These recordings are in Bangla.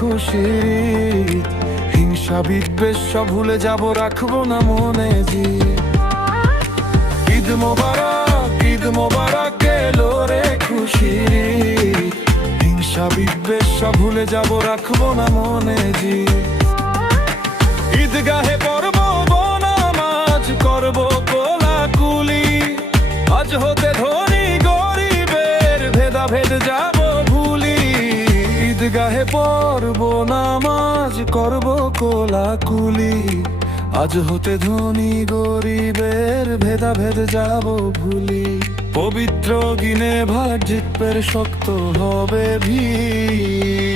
খুশির ঈদ। হিংসা বিদ্বেষ সব ভুলে যাব, রাখবো না মনে জি। ঈদ মোবারক এলো রে খুশির ঈদ। হিংসা বিদ্বেষ সব ভুলে যাব, রাখবো না মনে জি। ঈদগাহে পড়ব নামাজ, করব কোলাকুলি। আজ হতে ধনী গরিবের ভেদাভেদ যাব ভুলি। ঈদগাহে পড়ব নামাজ, করব কোলাকুলি। আজ হতে ধনী গরিবের ভেদাভেদ যাব ভুলি। পবিত্র গিনে ভাগ জিতবের শক্ত হবে ভিড়।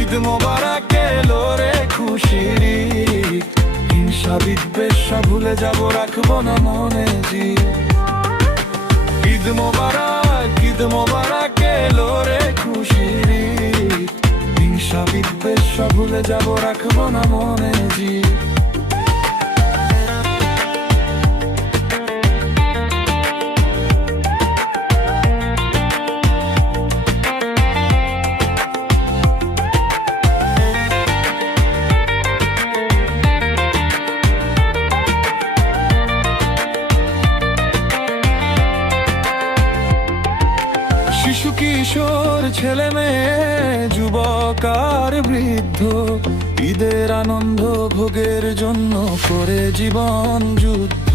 ঈদ মোবারক এলো রে খুশির ঈদ। হিংসা বিদ্বেষ সব ভুলে যাব, রাখবো না মনে জি। ঈদ মোবারক এলো রে খুশির ঈদ। হিংসা বিদ্বেষ সব ভুলে যাব, রাখবো না মনে জি। শিশু কিশোর ছেলে মেয়ে যুবক আর বৃদ্ধ, ঈদের আনন্দ ভোগের জন্য করে জীবন যুদ্ধ।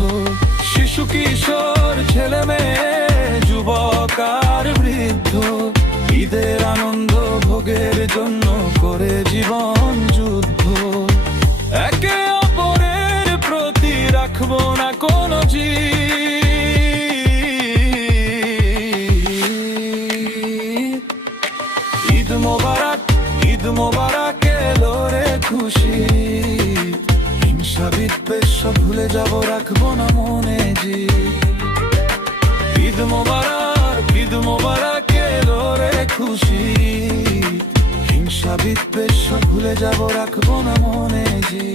শিশু কিশোর ছেলে মেয়ে যুবক আর বৃদ্ধ, ঈদের আনন্দ ভোগের জন্য করে জীবন যুদ্ধ। একে অপরের প্রতি রাখবো না কোনো জিদ। ঈদ মোবারক এলো রে খুশি। হিংসা বিদ্বেষ সব ভুলে যাব, রাখবো না মনে জি। ঈদ মোবারক এলো রে খুশি। হিংসা বিদ্বেষ সব ভুলে যাব, রাখবো না মনে জি।